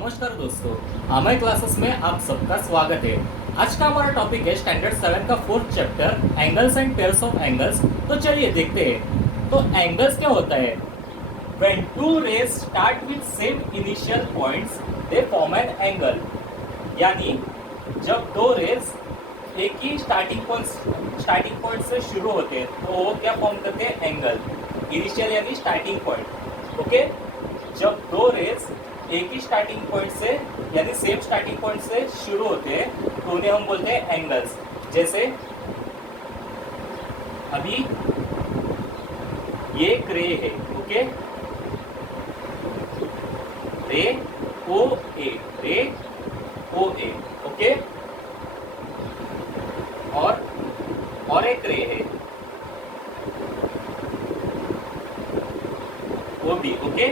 नमस्कार दोस्तों, हमारे क्लासेस में आप सबका स्वागत है। आज का हमारा टॉपिक है स्टैंडर्ड 7 का fourth chapter angles and pairs of angles. तो चलिए देखते हैं। तो एंगल्स क्या होता है? When two rays start with same initial points they form an angle. यानी जब दो रेज एक ही स्टार्टिंग पॉइंट से शुरू होते हैं तो वो क्या फॉर्म करते हैं? एंगल। इनिशियल यानी स्टार्टिंग पॉइंट। ओके, जब दो रेज एक ही स्टार्टिंग पॉइंट से यानी सेम स्टार्टिंग पॉइंट से शुरू होते हैं तो उन्हें हम बोलते हैं एंगल्स। जैसे अभी ये एक रे है, ओके, रे ओ ए, रे ओ ए, ओके, और एक रे है वो भी, ओके।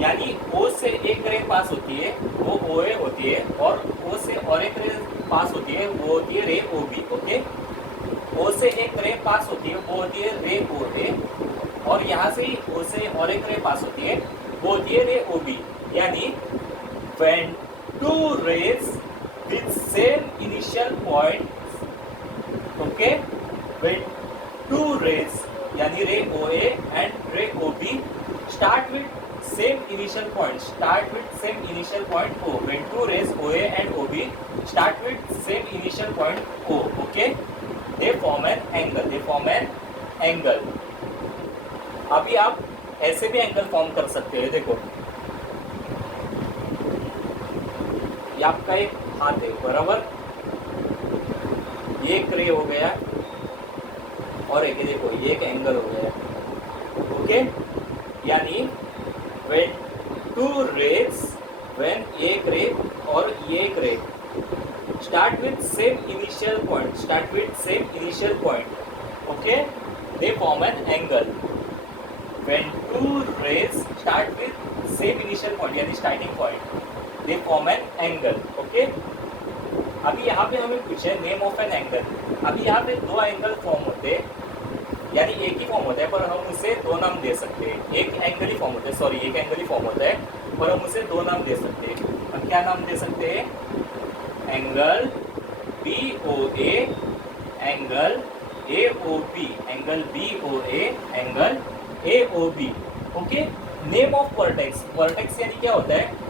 यानी O से एक रे पास होती है वो OA होती है, और O से और एक रे पास होती है वो होती है रे OB, ओके। O से एक रे पास होती है वो होती है रे OA, और यहाँ से ही O से और एक रे पास होती है वो होती है रे OB। यानी when two rays with same initial point, okay, when two rays यानी रे OA and रे OB start with same initial point O. When two rays OA and OB start with same initial point O, okay, they form an angle. अभी आप ऐसे भी angle form कर सकते हैं। देखो, ये आपका एक हाथ है, बराबर, ये एक रे हो गया और एक, देखो, ये एक एंगल हो गया, ओके। यानी when two rays, when एक रे और ये एक रे start with same initial point, okay, they form an angle. When two rays start with same initial point यानी starting point, they form an angle, okay। अभी यहाँ पे हमें पूछे नेम ऑफ एन एंगल। अभी यहाँ पे दो एंगल फॉर्म होते हैं, यानी एक ही फॉर्म होता है पर हम उसे दो नाम दे सकते हैं। एक एंगल ही फॉर्म होता है, सॉरी, एक एंगल ही फॉर्म होता है पर हम उसे दो नाम दे सकते हैं। अब क्या नाम दे सकते हैं? Angle BOA, angle AOB, angle BOA, angle AOB, okay. Name of vertex, vertex यानी क्या होता है?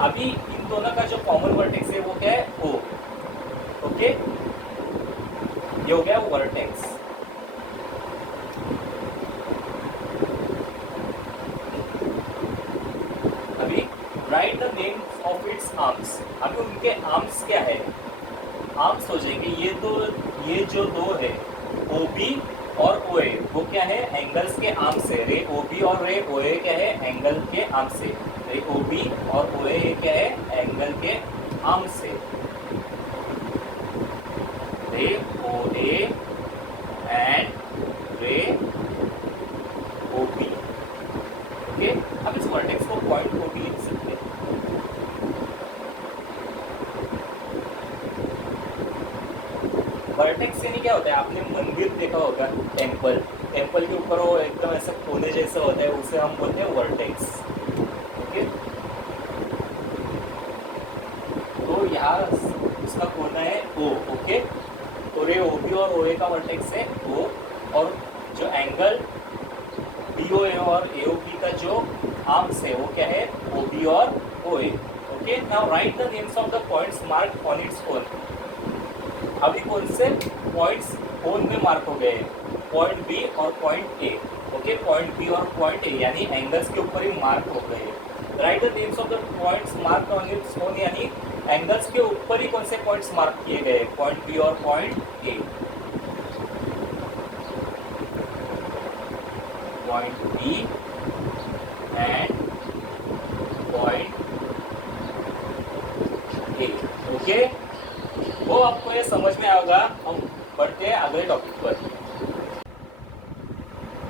अभी इन दोनों का जो कॉमन वर्टेक्स है वो क्या है? O, ओके, ये हो गया vertex. Right the names of its arms. अभी उनके आर्म्स क्या है? आर्म्स हो जाएंगे ये जो दो है OB और OA, वो क्या है? एंगल्स के आर्म्स है। रे OB और रे OA क्या है? एंगल के आर्म से। रे OB और OA क्या है? एंगल के आर्म से। रे OA एंड रे OB, ओके। अब इस वर्टेक्स को पॉइंट को भी लिख सकते हैं। वर्टेक्स यानी क्या होता है? आपने मंदिर देखा होगा, टेम्पल के ऊपर वो एकदम ऐसा कोने जैसा होता है, उसे हम बोलते हैं वर्टेक्स, ओके। तो यहाँ उसका कोना है O, ओके। तो रे OB और OA का वर्टेक्स है O, और जो एंगल BOA और AOB का जो आर्म्स है वो क्या है? OB और OA, okay. Now right the names of the points mark on its own. अभी कौन से पॉइंट्स ओन में मार्क हो गए? पॉइंट B और point A, okay. Point B और पॉइंट A यानी एंगल्स के ऊपर ही मार्क हो गए। Right the names of the points mark on its own, यानी एंगल्स के ऊपर ही कौन से पॉइंट्स मार्क किए गए? पॉइंट B और point A। Point B and point A, okay. वो आपको ये समझ में आएगा। हम बढ़ते हैं अगले टॉपिक पर,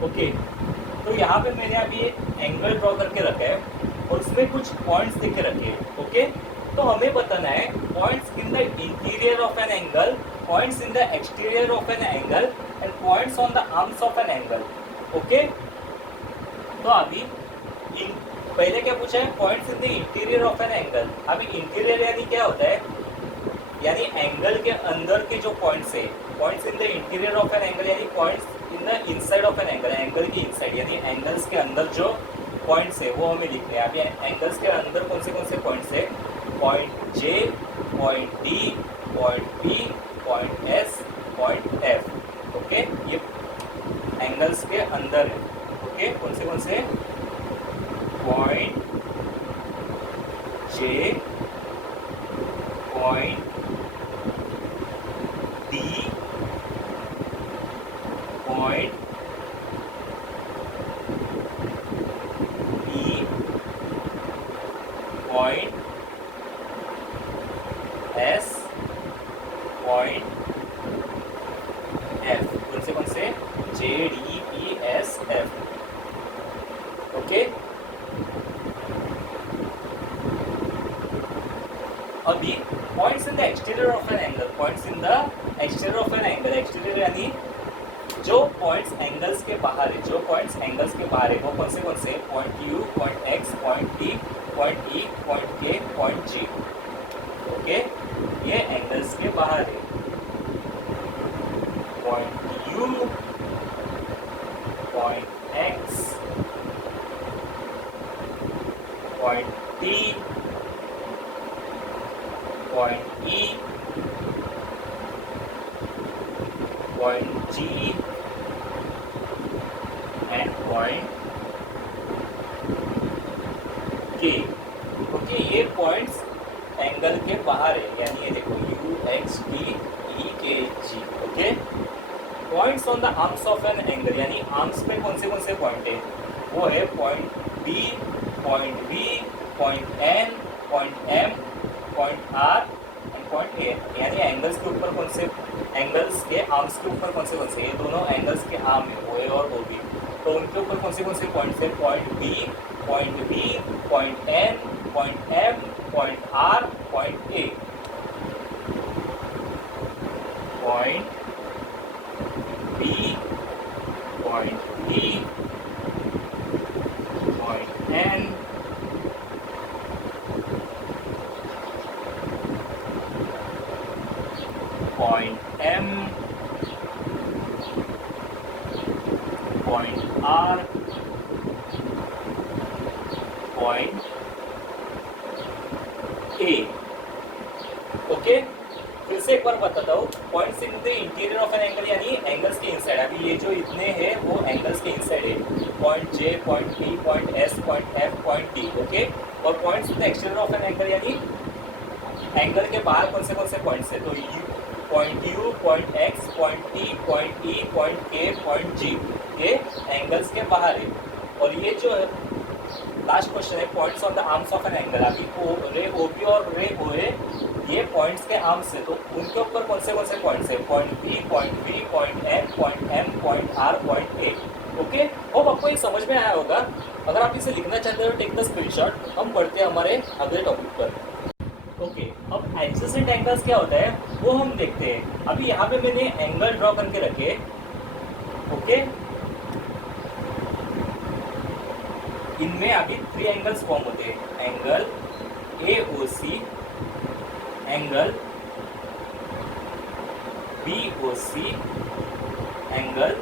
ओके। तो यहाँ पे मैंने अभी एक एंगल ड्रॉ करके रखा है और उसमें कुछ पॉइंट्स लिख के रखे हैं, ओके। तो हमें बताना है points in the interior of an angle, points in the exterior of an angle and points on the arms of an angle, okay. तो अभी पहले क्या पूछा है, points in the interior of an angle. अभी इंटीरियर यानी क्या होता है, यानी एंगल के अंदर के जो पॉइंट्स है, points in the interior of an angle यानी points in the inside of an angle, angle की इनसाइड यानी एंगल्स के अंदर जो पॉइंट्स है वो हमें लिखने हैं। अभी एंगल्स के अंदर कौन से पॉइंट्स है, point J, point D, point B, point S, point F. Okay, ये एंगल्स के अंदर है। ओके, कौन से point J, point D, point B, point S, point F. कौन से J, D, E, S, F. Okay, अभी points in the exterior of an angle, points in the exterior of an angle, exterior यानी जो points angles के बाहर है, जो points angles के बाहर है वो कौन से point U, point X, point T, point E, point K, point G. Okay, ये एंगल्स के बाहर है। Point U, point X, point T, point E, point G and point K. Okay, ये पॉइंट्स एंगल के बाहर है, यानी ये देखो you, x, T, E, K, G. Okay, points on the arms of an angle, यानी आर्म्स पे कौन से पॉइंट है, वो है point B, point B, point N, point M, point R and point A. यानी एंगल्स के ऊपर एंगल्स के आर्म्स के ऊपर कौन से ये दोनों एंगल्स के आर्म है, ओ ए और ओ बी, तो उनके ऊपर कौन से पॉइंट्स है, point B, point N, point M, point R, point A. Point B, point E, point N, point M, point R, point A. Okay, फिर से एक बार बताता हूँ, points in the interior of an angle यानी angles के inside. अभी ये जो इतने हैं वो एंगल्स के इनसाइड है, point J, point B, point S, point F, point D. Okay, और points in the exterior of an angle यानी एंगल के बाहर कौन से पॉइंट्स है, तो point U, point X, point T, point E, point K, point G, ये angles के बाहर है। और ये जो लास्ट क्वेश्चन है, points on the arms of an angle. अभी रे ओ बी और रे ओ ए ये पॉइंट्स के आर्म्स है, तो उनके ऊपर कौन से पॉइंट्स है, point B, point N, point M, point R, point A. Okay, hope आपको ये समझ में आया होगा। अगर आप इसे लिखना चाहते हो टेक द स्क्रीनशॉट। हम बढ़ते हैं हमारे अगले टॉपिक पर। ओके, अब एडजेसेंट एंगल्स क्या होता है वो हम देखते हैं। अभी यहाँ पे मैंने एंगल ड्रॉ करके रखे। ओके, इनमें अभी 3 एंगल्स फॉर्म होते हैं, angle A O C, angle B O C, angle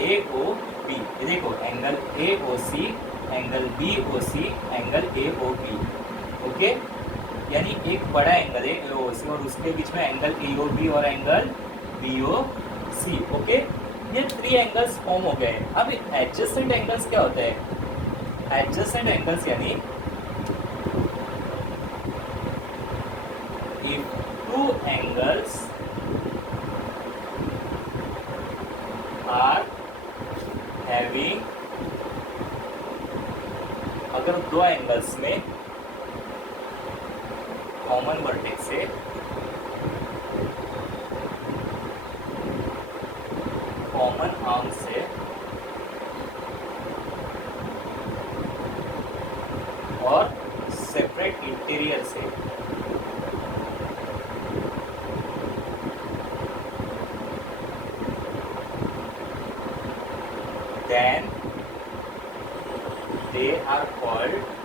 A O B. ये देखो, angle A O C, angle B O C, angle A O B. Okay, यानी एक बड़ा एंगल है ए ओ सी और उसके बीच में एंगल ए ओ बी और एंगल बी ओ सी। ओके, ये 3 एंगल्स फॉर्म हो गए। अब एडजेसेंट एंगल्स क्या होते हैं, एडजेसेंट एंगल्स यानी if 2 angles are having, अगर 2 एंगल्स में कॉमन वर्टेक्स है, कॉमन आर्म से और सेपरेट इंटीरियर से, then they are called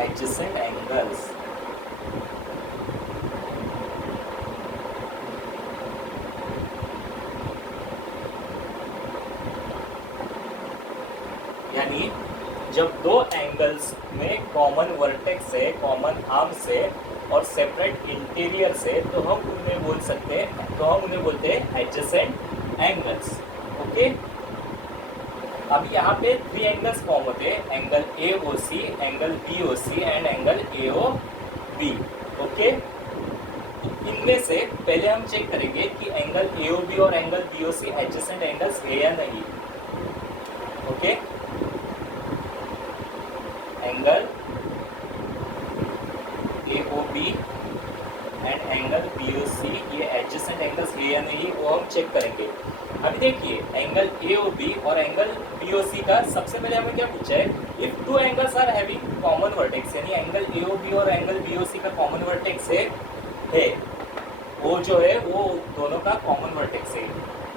adjacent angles. यानी जब दो एंगल्स में कॉमन वर्टेक्स है, कॉमन आर्म्स है और सेपरेट इंटीरियर से, तो हम उन्हें बोल सकते हैं, तो हम उन्हें बोलते हैं एडजेसेंट एंगल्स. ओके, अब यहाँ पे 3 एंगल्स फॉर्म होते हैं, angle A O C, angle B O C and angle A O B. Okay, इनमें से पहले हम चेक करेंगे कि एंगल ए ओ बी और angle B O C adjacent angles है या नहीं. Okay, angle A O B and angle B O C ये एडजेसेंट एंगल्स है या नहीं, वो हम चेक करेंगे. अभी देखिए, एंगल ए ओ बी और एंगल बी ओ सी का सबसे पहले हमें क्या पूछा है, if two angles are having common vertex, यानी एंगल ए ओ बी और एंगल बी ओ सी का कॉमन वर्टेक्स है, वो जो है वो दोनों का कॉमन वर्टेक्स है.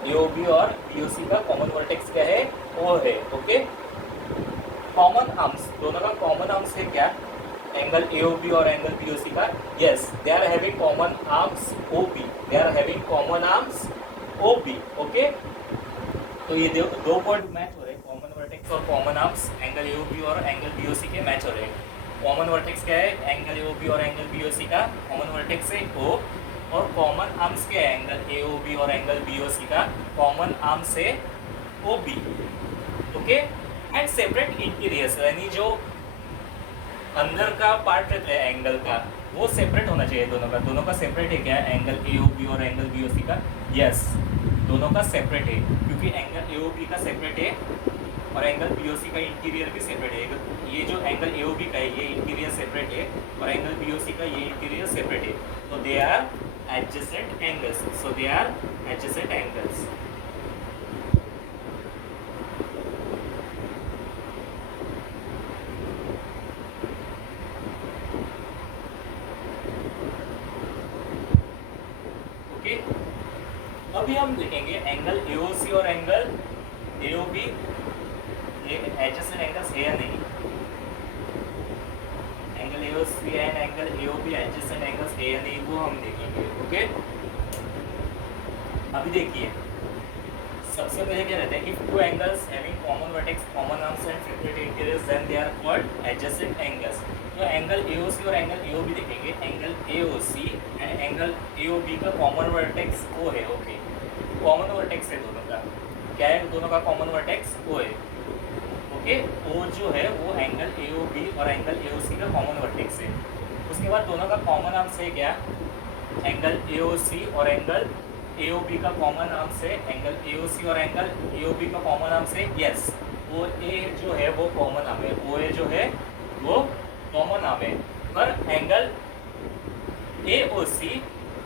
ए ओ बी और बी ओ सी का कॉमन वर्टेक्स क्या है, ओ है. ओके, कॉमन आर्म्स, दोनों का कॉमन आर्म्स है क्या, एंगल ए ओ बी और एंगल बी ओ सी का, yes, they are having common arms O B, they are having common arms O B. Okay, तो ये दो पॉइंट मैच हो रहे हैं, कॉमन वर्टेक्स और common arms angle A O B और एंगल बी ओ सी के मैच हो रहे हैं. कॉमन वर्टेक्स क्या है, एंगल ए ओ बी और एंगल बी ओ सी का कॉमन वर्टेक्स है ओ, और कॉमन आर्म्स क्या है, एंगल ए ओ बी और एंगल बी ओ सी का कॉमन आर्म्स है O B. Okay, and separate interiors, यानी जो अंदर का पार्ट रहता है एंगल का, वो सेपरेट होना चाहिए दोनों का सेपरेट है क्या, एंगल ए ओ बी और एंगल बी ओ सी का, यस, दोनों का सेपरेट है, क्योंकि एंगल ए ओ बी का सेपरेट है और एंगल बी ओ सी का इंटीरियर भी सेपरेट है. ये जो एंगल ए ओ बी का है ये इंटीरियर सेपरेट है और एंगल बी ओ सी का ये इंटीरियर सेपरेट है, तो they are adjacent angles. So they are adjacent angles. Okay, अभी हम देखेंगे एंगल ए ओ सी और एंगल ए ओ बी ये एडजेसेंट एंगल्स है या नहीं. Angle A O C and angle A O B adjacent angles है या नहीं, वो हम देखेंगे. ओके, अभी देखिए, सबसे पहले क्या रहता है, if two angles having common vertex, common arms and separate interiors, then they are called adjacent angles. तो एंगल ए ओ सी और एंगल ए ओ बी देखेंगे, angle A O C and angle A O B का common vertex O है. Okay, common vertex है दोनों का, क्या है, दोनों का कॉमन वर्टेक्स ओ है. ओके, ओ जो है वो एंगल ए ओ बी और एंगल ए ओ सी का कॉमन वर्टेक्स है. उसके बाद दोनों का कॉमन आर्म्स है क्या, एंगल ए ओ सी और एंगल ए ओ बी का कॉमन आर्म्स है, एंगल ए ओ सी और एंगल ए ओ बी का कॉमन आर्म्स है, यस, ओ ए जो है वो कॉमन आर्म है, ओ ए जो है वो कॉमन आर्म है. पर एंगल ए ओ सी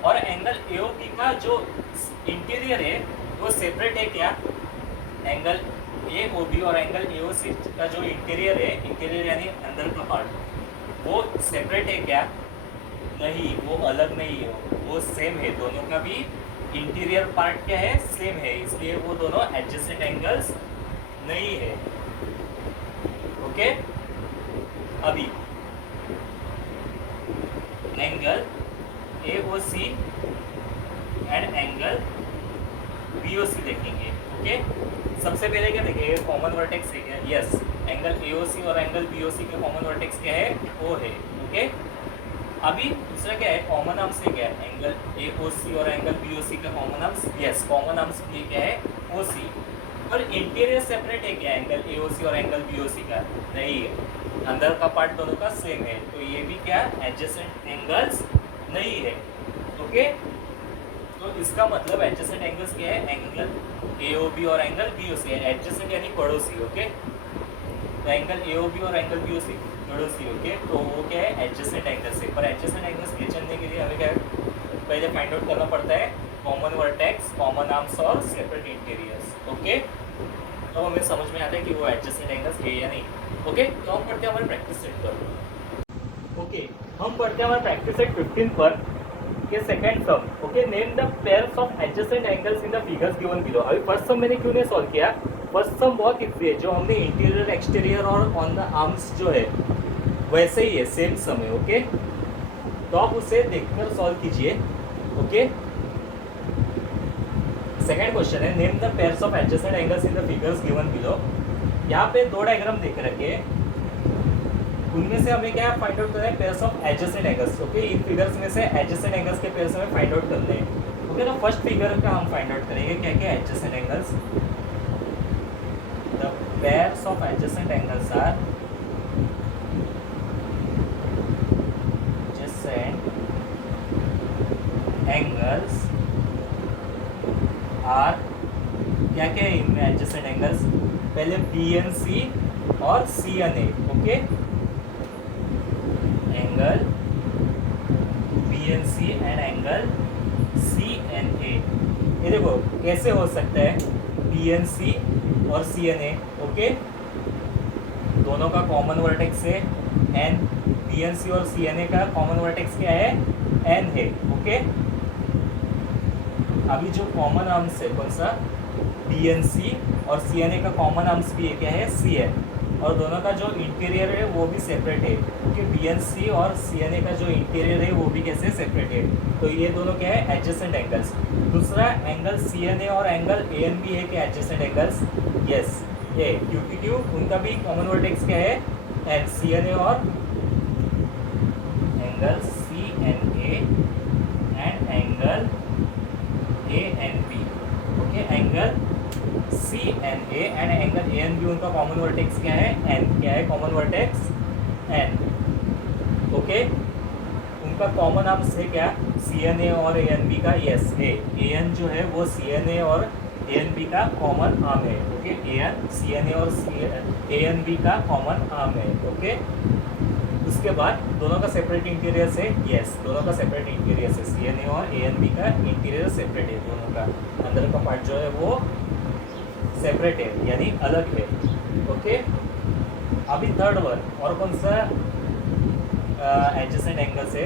और एंगल ए ओ बी का जो इंटीरियर है वो सेपरेट है क्या, एंगल ए ओ बी और एंगल ए ओ सी का जो इंटीरियर है, इंटीरियर यानी अंदर का पार्ट, वो सेपरेट है क्या, नहीं, वो अलग नहीं है, वो सेम है. दोनों का भी इंटीरियर पार्ट क्या है, सेम है, इसलिए वो दोनों एडजेसेंट एंगल्स नहीं है. ओके, अभी angle A O C and angle B O C देखेंगे. ओके, सबसे पहले क्या देखेंगे, कॉमन वर्टेक्स है क्या, yes, angle A O C और एंगल बी ओ सी का कॉमन वर्टेक्स क्या है, ओ है. ओके, अभी दूसरा क्या है, कॉमन आर्म्स है क्या, एंगल ए ओ सी और एंगल बी ओ सी का common arms, yes, common arms ये क्या है, ओ सी. पर इंटीरियर सेपरेट है क्या, एंगल ए ओ सी और एंगल बी ओ सी का, नहीं है, अंदर का पार्ट दोनों का सेम है, तो ये भी क्या एडजेसेंट एंगल्स नहीं है. ओके, तो इसका मतलब एडजेसेंट एंगल्स क्या है, एंगल ए ओ बी और एंगल बी ओ सी है, एडजेसेंट यानी पड़ोसी. ओके, तो एंगल ए ओ बी और एंगल बी ओ सी पड़ोसी. ओके, तो वो क्या है, एडजेसेंट एंगल्स है. पर एडजेसेंट एंगल्स पहचानने के लिए हमें क्या पहले फाइंड आउट करना पड़ता है, कॉमन वर्टेक्स, कॉमन आर्म्स और सेपरेट इंटीरियर्स. ओके, तो हमें समझ में आता है कि वो एडजेसेंट एंगल्स है या नहीं. ओके, तो हम पढ़ते हैं हमारे प्रैक्टिस सेट पर. ओके, हम पढ़ते हैं हमारे प्रैक्टिस सेट 15 पर. के second some, okay, name the pairs of adjacent angles in the figures given below. अभी फर्स्ट सम मैंने क्यों नहीं सॉल्व किया, फर्स्ट सम बहुत इजी है, जो हमने इंटीरियर एक्सटीरियर और ऑन द आर्म्स जो है वैसे ही है, सेम सम है, ओके। तो आप उसे देखकर सॉल्व कीजिए, ओके। सेकंड क्वेश्चन है, name the pairs of adjacent angles in the figures given below. यहाँ पे दो डायग्राम देख रखे हैं, उनमें से हमें क्या फाइंड आउट करना है, pairs of adjacent angles, okay. In figures में से एडजेसेंट एंगल्स के पेयर्स हमें फाइंड आउट करने हैं, ओके। तो फर्स्ट फिगर का हम फाइंड आउट करेंगे क्या क्या adjacent angles. The pairs of adjacent angles are adjacent angles are क्या क्या है इनमें एडजेसेंट एंगल्स, पहले BNC और CNA, okay. Angle BNC and angle CNA, ये देखो कैसे हो सकता है BNC और CNA, ओके। दोनों का कॉमन वर्टेक्स है N, BNC और CNA का कॉमन वर्टेक्स क्या है, N है, ओके। अभी जो कॉमन आर्म्स है कौन सा, BNC और CNA का कॉमन आर्म्स भी है क्या है, CN, और दोनों का जो इंटीरियर है वो भी सेपरेट है, क्योंकि BNC और CNA का जो इंटीरियर है वो भी कैसे सेपरेट है। तो ये दोनों क्या है, एडजेसेंट एंगल्स। दूसरा एंगल CNA और एंगल ANB है क्या एडजेसेंट एंगल्स, यस, ये क्योंकि उनका भी कॉमन वर्टेक्स क्या है, एंड CNA और angle CNA and angle ANB, okay. Angle CNA and angle ANB उनका कॉमन वर्टेक्स क्या है, N, क्या है कॉमन वर्टेक्स, N, ओके। उनका कॉमन आर्म्स है क्या, CNA और ANB का, यस है, AN जो है वो CNA और ANB का कॉमन आर्म है, ओके। AN CNA और ANB का कॉमन आर्म है, ओके। उसके बाद दोनों का सेपरेट इंटीरियर है, यस, दोनों का सेपरेट इंटीरियर है, CNA और ANB का इंटीरियर सेपरेट है, दोनों का अंदर का पार्ट जो है वो सेपरेट है, यानी अलग है, ओके। अभी थर्ड वन और कौन सा एडजेसेंट एंगल्स है,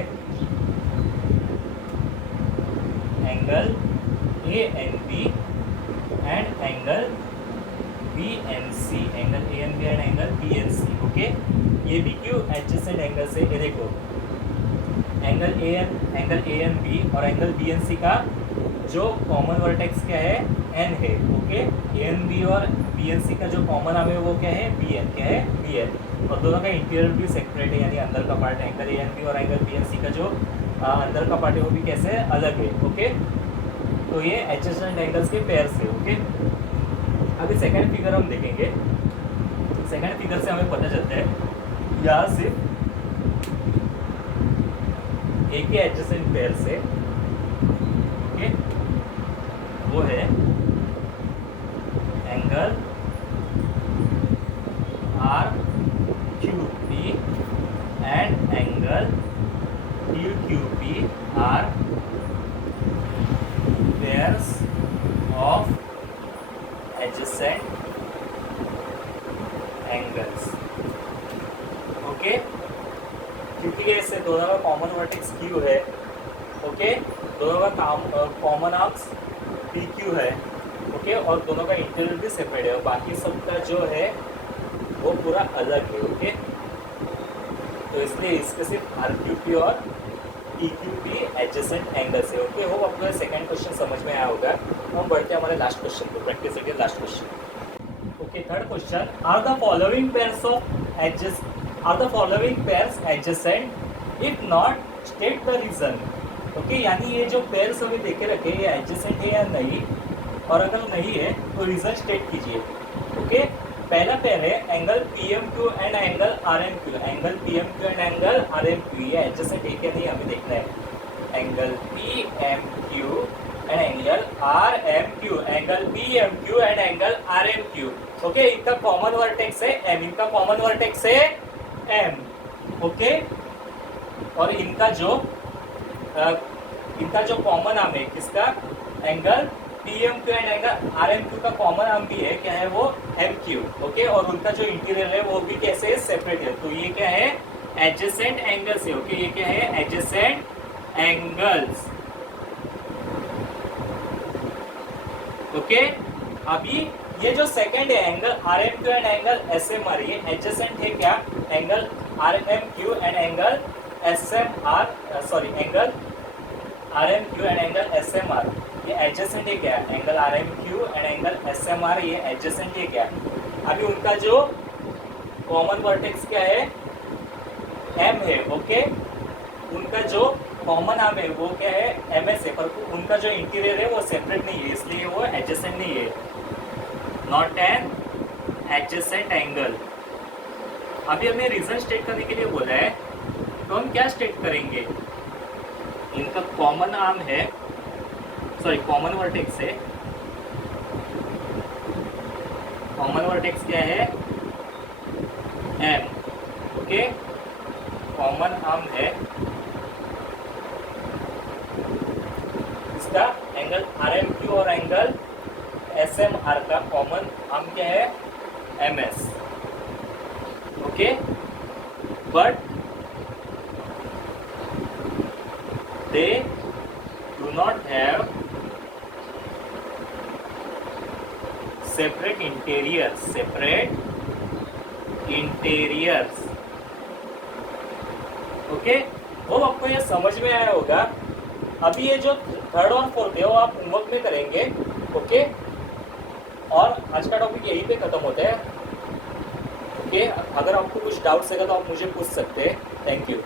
angle ANB and angle BNC, angle ANB and angle BNC, okay. ये भी क्यों एडजेसेंट एंगल्स है, ये देखो एंगल ANB और एंगल BNC का जो कॉमन वर्टेक्स क्या है, N है, ओके। ANB और BNC का जो कॉमन आर्म है वो क्या है, BN, क्या है, BN, और दोनों का इंटीरियर भी सेपरेट है, यानी अंदर का पार्ट एंगल ANB और एंगल BNC का जो अंदर का पार्ट है वो भी कैसे अलग है, ओके। तो ये एडजेसेंट एंगल्स के पेयर्स है, ओके। अभी सेकंड फिगर हम देखेंगे, सेकंड फिगर से हमें पता चलता है यहाँ से एक ही एडजेसेंट पेयर से, ओके, वो है angle RQP and angle QQP are pairs of adjacent angles, okay. क्योंकि ऐसे दोनों का कॉमन वर्टेक्स Q है, ओके, दोनों का कॉमन आर्म्स PQ है, ओके, और दोनों का इंटीरियर भी सेपरेट है, और बाकी सबका जो है वो पूरा अलग है, ओके। तो इसलिए इसके सिर्फ RQP और PQP एडजेसेंट एंगल्स है, ओके। होप आपको सेकंड क्वेश्चन समझ में आया होगा। हम बढ़ते हैं हमारे लास्ट क्वेश्चन को, प्रैक्टिस के last question, okay. Third question, are the following pairs adjacent, if not state the reason, okay. यानी ये जो पेयर्स अभी देखे रखे ये एडजेसेंट है या नहीं, और अगर नहीं है तो रीजन स्टेट कीजिए, ओके। पहला पेयर है angle PMQ and angle RMQ, angle PMQ and angle RMQ, ये एडजेसेंट है क्या नहीं हमें देखना है। Angle PMQ and angle RMQ, angle PMQ and angle RMQ, okay. इनका कॉमन वर्टेक्स है M, इनका कॉमन वर्टेक्स है M, ओके। और इनका जो कॉमन आर्म है किसका, angle PMQ and angle RMQ का कॉमन आर्म भी है क्या है, वो MQ, ओके। और उनका जो इंटीरियर है वो भी कैसे सेपरेट है, तो ये क्या है एडजेसेंट एंगल्स है, ओके। ये क्या है एडजेसेंट एंगल्स, ओके। अभी ये जो सेकंड है angle R M Q and angle S M R, ये एडजेसेंट है क्या? Angle R M Q and angle S M R, sorry angle R M Q and angle S M R, ये adjacent है क्या? Angle R M Q and angle S M R, ये adjacent है क्या? अभी उनका जो कॉमन वर्टेक्स क्या है? एम है। ओके, उनका जो कॉमन आर्म है वो क्या है? एम एस है, पर उनका जो इंटीरियर है वो सेपरेट नहीं है, इसलिए वो एडजेसेंट नहीं है, नॉट एन एडजेसेंट एंगल। अभी हमें रीजन स्टेट करने के लिए बोला है, तो हम क्या स्टेट करेंगे? इनका कॉमन आर्म है, सॉरी कॉमन वर्टेक्स है, कॉमन वर्टेक्स क्या है? एम। ओके, कॉमन आर्म है इसका एंगल आर एम क्यू और एंगल एस एम आर का कॉमन आर्म क्या है? M S. Okay, but they do not have separate interiors, separate interiors. Okay, वो आपको ये समझ में आया होगा। अभी ये जो थर्ड और फोर्थ है वो आप होमवर्क में करेंगे। ओके, और आज का टॉपिक यहीं पे खत्म होता है। ओके, अगर आपको कुछ डाउट्स है तो आप मुझे पूछ सकते हैं। Thank you.